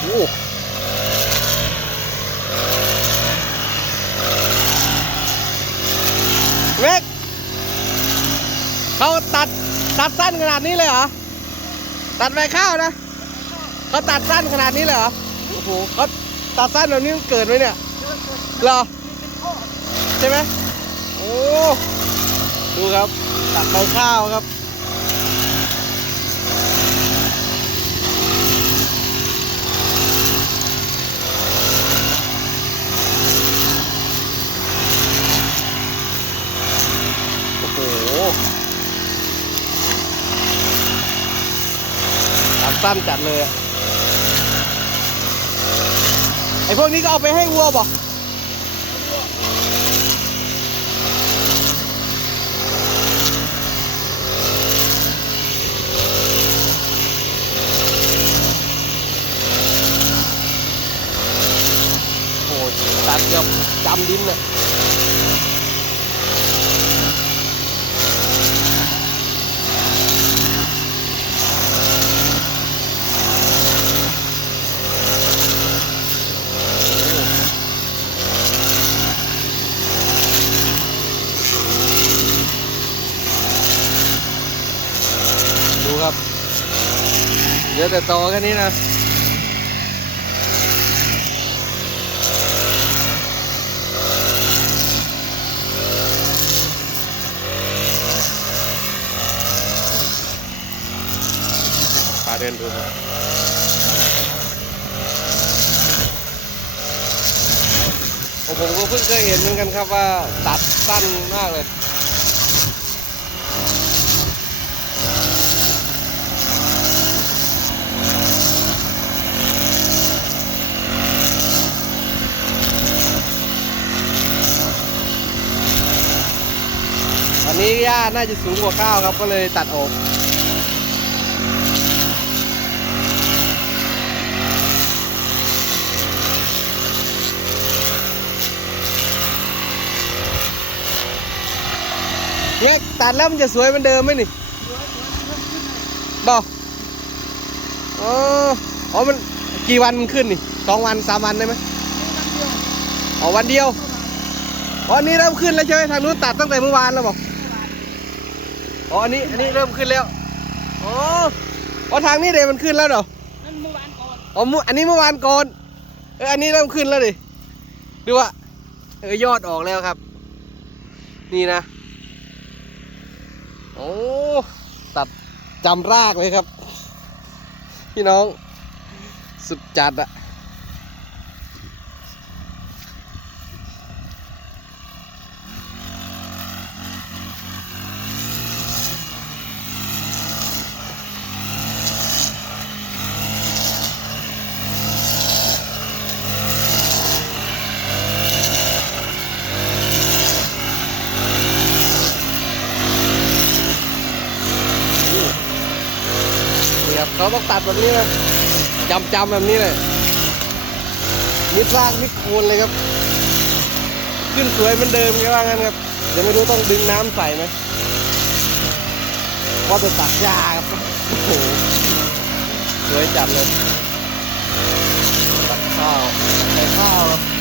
โอ้เม็กเขาตัดตัดสั้นขนาดนี้เลยเหรอ ตัดใบข้าวนะเขาตัดสั้นขนาดนี้เลยเหรอ โอ้โหเขาตัดสั้นแบบนี้มันเกิดไหมเนี่ยเหรอใช่ไหมโอ้ ดูครับ ตัดใบข้าวครับ โอ้โหตัด สั้นจัดเลย ไอพวกนี้ก็เอาไปให้วัวบอกโอ้โหตัดเกือบจำดินเลย ครับ เดี๋ยวแต่โตแค่นี้นะพาเดินดูครับผมผมก็เพิ่งเคยเห็นเหมือนกันครับว่าตัดสั้นมากเลย นนี้หญ้าน่าจะสูงกว่าข้าวครับก็เลยตัดออกเนี่ยตัดแล้วมันจะสวยเหมือนเดิมไหมนี่บอกอ๋ออ๋อมันกี่วันมันขึ้นนี่สองวันสามวันได้ไหมอ๋อวันเดียวอ๋ออันนี้เริ่มขึ้นแล้วใช่ไหมทางนู้นตัดตั้งแต่เมื่อวานแล้วบอก อ๋ออันนี้อันนี้เริ่มขึ้นแล้วอ๋ออ๋อทางนี้เดยมันขึ้นแล้วเหรอนั่นเมื่อวานก่อนอ๋อมุอันนี้เมื่อวานก่อนเอออันนี้เริ่มขึ้นแล้วดิดูว่าเออยอดออกแล้วครับ นี่นะโอ้ตัดจำรากเลยครับ พี่น้องสุดจัดอะ เราต้องตัดแบบนี้นะจำจำแบบนี้เลยมิดล่างมิดโคนเลยครับ ขึ้นสวยเหมือนเดิมแค่ว่างั้นครับยังไม่รู้ต้องดึงน้ำใส่ไหมว่าจะตัดยาครับโอ้โหสวยจัดเลยตัดข้าวใส่ข้าวครับ